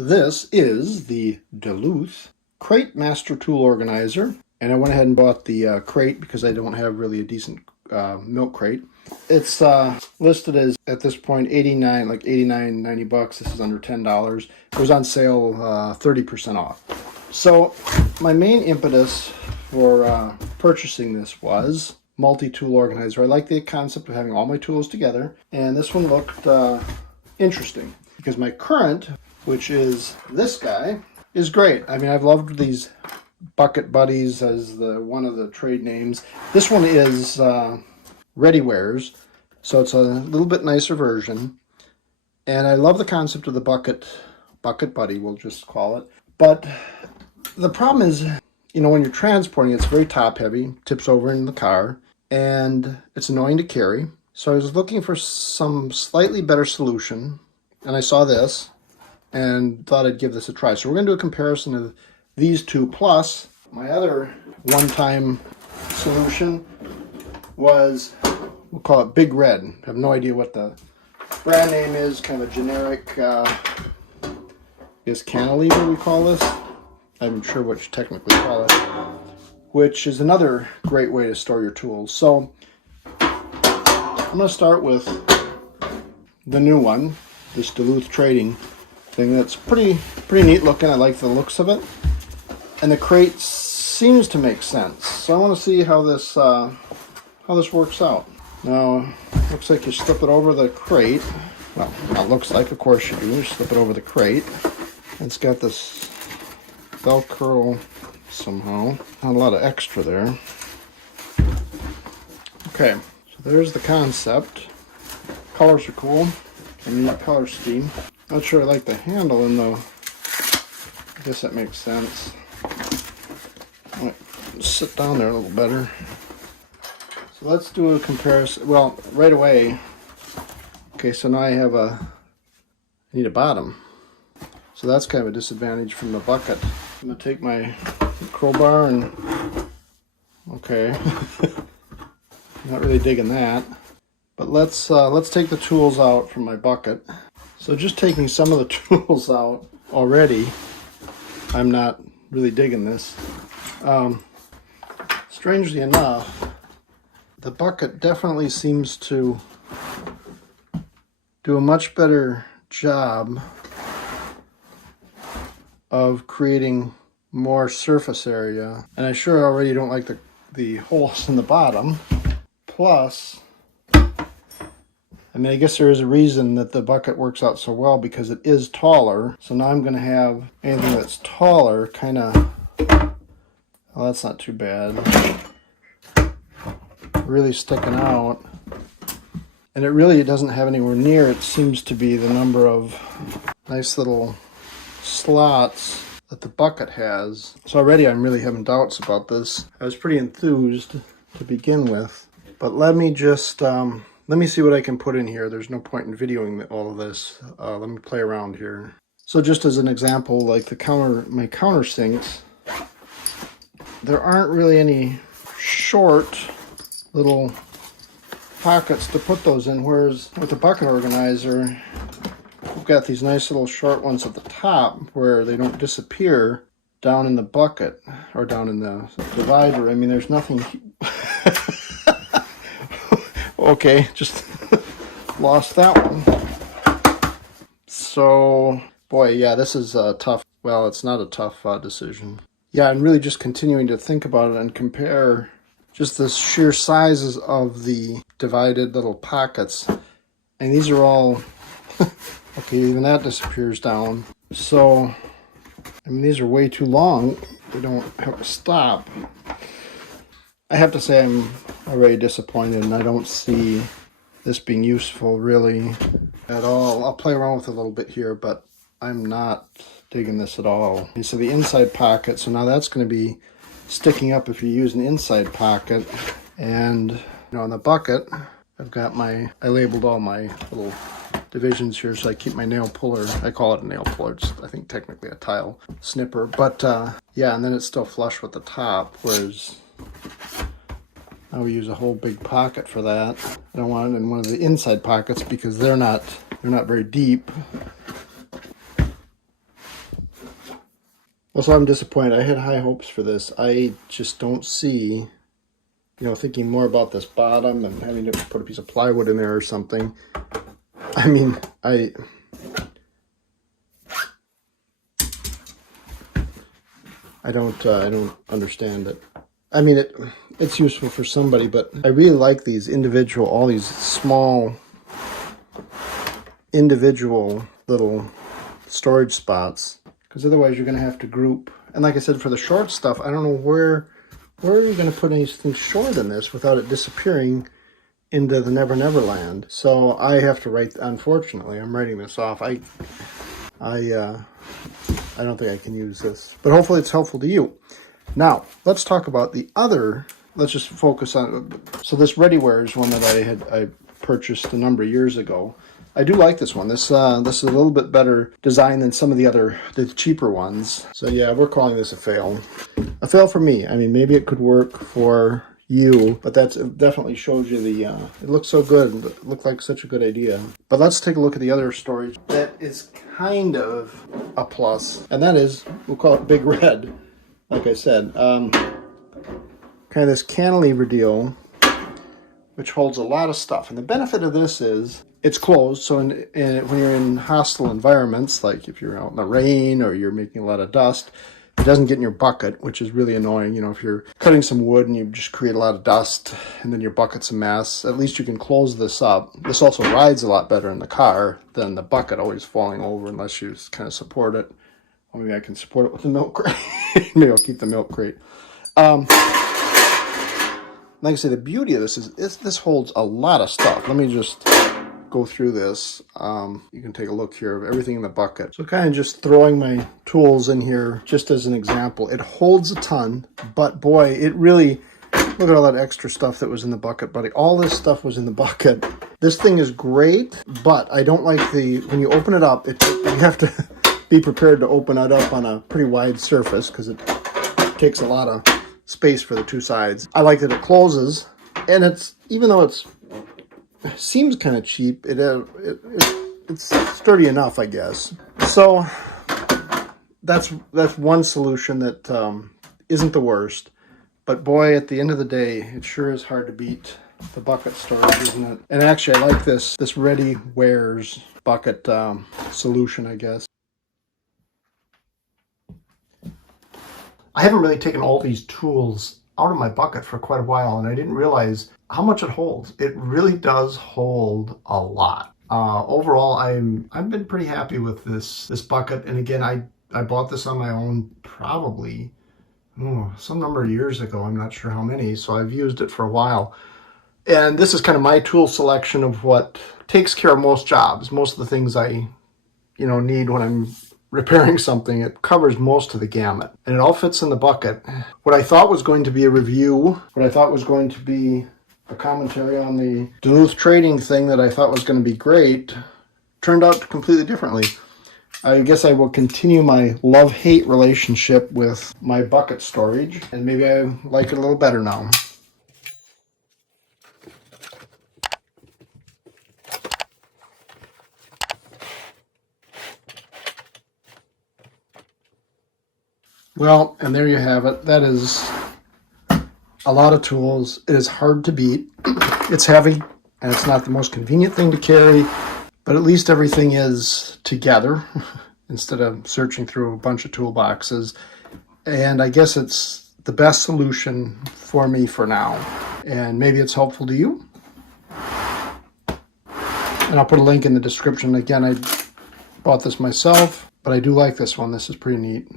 This is the Duluth Crate Master Tool Organizer, and I went ahead and bought the crate because I don't have really a decent milk crate. It's listed as, at this point, 89, like 89, 90 bucks. This is under $10. It was on sale 30% off. So my main impetus for purchasing this was multi-tool organizer. I like the concept of having all my tools together, and this one looked interesting because my current, which is this guy, is great. I mean, I've loved these Bucket Buddies as one of the trade names. This one is Readywares, so it's a little bit nicer version. And I love the concept of the Bucket Buddy, we'll just call it. But the problem is, you know, when you're transporting, it's very top heavy, tips over in the car, and it's annoying to carry. So I was looking for some slightly better solution, and I saw this and thought I'd give this a try. So we're going to do a comparison of these two, plus my other one-time solution was, we'll call it Big Red. I have no idea what the brand name is, kind of a generic, is cantilever we call this. I'm not sure what you technically call it, which is another great way to store your tools. So I'm going to start with the new one, this Duluth trading thing. That's pretty neat looking. I like the looks of it, and the crate seems to make sense. So I want to see how this works out. Now, looks like you slip it over the crate. Well, it looks like, of course you do. You slip it over the crate. It's got this Velcro somehow. Not a lot of extra there. Okay, so there's the concept. Colors are cool. A neat color scheme. Not sure I like the handle in though. I guess that makes sense. Might sit down there a little better. So let's do a comparison. Well, right away. Okay, so now I need a bottom. So that's kind of a disadvantage from the bucket. I'm gonna take my crowbar and, okay. Not really digging that. But let's take the tools out from my bucket. So just taking some of the tools out already, I'm not really digging this. Strangely enough, the bucket definitely seems to do a much better job of creating more surface area. And I sure already don't like the holes in the bottom. Plus, I mean, I guess there is a reason that the bucket works out so well, because it is taller. So now I'm going to have anything that's taller kind of, oh, that's not too bad. Really sticking out. And it really doesn't have anywhere near, it seems to be, the number of nice little slots that the bucket has. So already I'm really having doubts about this. I was pretty enthused to begin with. But let me just, let me see what I can put in here. There's no point in videoing all of this. Let me play around here. So just as an example, like my countersinks, there aren't really any short little pockets to put those in, whereas with the bucket organizer, we've got these nice little short ones at the top where they don't disappear down in the bucket or down in the divider. I mean, there's nothing. Okay, just lost that one. So, boy, yeah, this is a tough, well, it's not a tough decision. Yeah, I'm really just continuing to think about it and compare just the sheer sizes of the divided little pockets. And these are all, okay, even that disappears down. So, I mean, these are way too long. They don't have a stop. I have to say I'm already disappointed, and I don't see this being useful really at all. I'll play around with it a little bit here, but I'm not digging this at all. Okay, so the inside pocket, so now that's going to be sticking up if you use an inside pocket. And, you know, on the bucket, I've got I labeled all my little divisions here, so I keep my nail puller. I call it a nail puller. It's, I think, technically a tile snipper. But, yeah, and then it's still flush with the top, whereas now we use a whole big pocket for that. I don't want it in one of the inside pockets because they're not very deep. Also, I'm disappointed. I had high hopes for this. I just don't see, thinking more about this bottom and having to put a piece of plywood in there or something. I mean, I don't understand it. I mean, it's useful for somebody, but I really like all these small individual little storage spots, because otherwise you're going to have to group. And like I said, for the short stuff, I don't know where are you going to put anything short in this without it disappearing into the Never Never Land. So I have to write, unfortunately, I'm writing this off. I don't think I can use this, but hopefully it's helpful to you. Now, let's talk about let's just focus on, so this ReadyWare is one that I purchased a number of years ago. I do like this one. This is a little bit better design than some of the cheaper ones. So yeah, we're calling this a fail. A fail for me. I mean, maybe it could work for you, but it definitely shows you it looks so good. It looked like such a good idea. But let's take a look at the other storage that is kind of a plus, and that is, we'll call it Big Red. Like I said, kind of this cantilever deal, which holds a lot of stuff. And the benefit of this is it's closed, so when you're in hostile environments, like if you're out in the rain or you're making a lot of dust, it doesn't get in your bucket, which is really annoying. If you're cutting some wood and you just create a lot of dust and then your bucket's a mess, at least you can close this up. This also rides a lot better in the car than the bucket always falling over unless you kind of support it. Or maybe I can support it with the milk crate. Maybe I'll keep the milk crate. Like I say, the beauty of this is this holds a lot of stuff. Let me just go through this. You can take a look here of everything in the bucket. So kind of just throwing my tools in here just as an example. It holds a ton, but boy, it really, look at all that extra stuff that was in the bucket, buddy. All this stuff was in the bucket. This thing is great, but I don't like when you open it up, you have to be prepared to open it up on a pretty wide surface because it takes a lot of space for the two sides. I like that it closes, and even though it seems kind of cheap, it's sturdy enough, I guess. So that's one solution that isn't the worst. But boy, at the end of the day, it sure is hard to beat the bucket storage, isn't it? And actually, I like this ReadyWare's bucket solution, I guess. I haven't really taken all these tools out of my bucket for quite a while, and I didn't realize how much it holds. It really does hold a lot. Overall, I've been pretty happy with this bucket. And again, I bought this on my own probably some number of years ago. I'm not sure how many, so I've used it for a while. And this is kind of my tool selection of what takes care of most jobs, most of the things I need when I'm repairing something. It covers most of the gamut, and it all fits in the bucket. What I thought was going to be a review, what I thought was going to be a commentary on the Duluth trading thing that I thought was going to be great, turned out completely differently. I guess I will continue my love-hate relationship with my bucket storage, and maybe I like it a little better now. Well, and there you have it. That is a lot of tools. It is hard to beat. It's heavy, and it's not the most convenient thing to carry, but at least everything is together instead of searching through a bunch of toolboxes. And I guess it's the best solution for me for now. And maybe it's helpful to you. And I'll put a link in the description. Again, I bought this myself, but I do like this one. This is pretty neat.